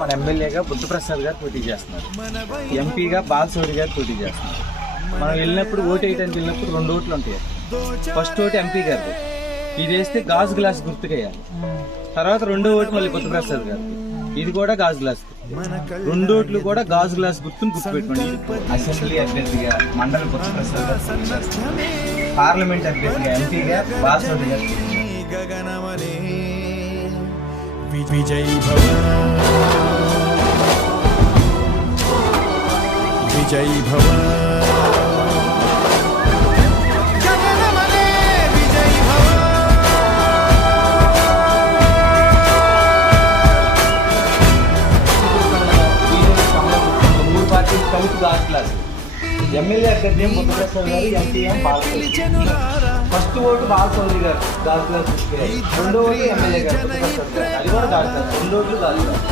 మన ఎమ్మెల్యేగా బుద్ధప్రసాద్ గారు పోటీ చేస్తున్నారు, ఎంపీగా బాలశౌరి గారు పోటీ చేస్తున్నారు. మనం వెళ్ళినప్పుడు ఓటు వేయడానికి వెళ్ళినప్పుడు 2 ఓట్లు ఉంటాయి. ఫస్ట్ ఓటు ఎంపీ గారు, ఇది వేస్తే గాజు గ్లాస్ గుర్తుకేయాలి. తర్వాత 2వ ఓటు మళ్ళీ బుద్ధప్రసాద్ గారు, ఇది కూడా గాజు గ్లాస్. 2 ఓట్లు కూడా గాజు గ్లాస్ గుర్తుని గుర్తుపెట్టుకోండి. అసెంబ్లీ అభ్యర్థిగా మండలి బుద్ధప్రసాద్ గారు, పార్లమెంట్ అభ్యర్థిగా ఎంపీగా బాలశౌరి గారు. విజయ్ భవ విజయ్ భవ విజయ్ భవ. మూడు పార్టీలు కలిసి గాజు గ్లాస్. ఎమ్మెల్యే అభ్యర్థి ఏం బుద్ధప్రసాద్ గారు, ఎంపీ ఏం బాలశౌరి. ఫస్ట్ ఓటు బాలశౌరి గారు గాజు గ్లాస్. 2వ ఓటు ఎమ్మెల్యే గారు బుద్ధప్రసాద్ గారు, అది కూడా గాజు గ్లాస్. 2 ఓట్లు గాజు గ్లాస్.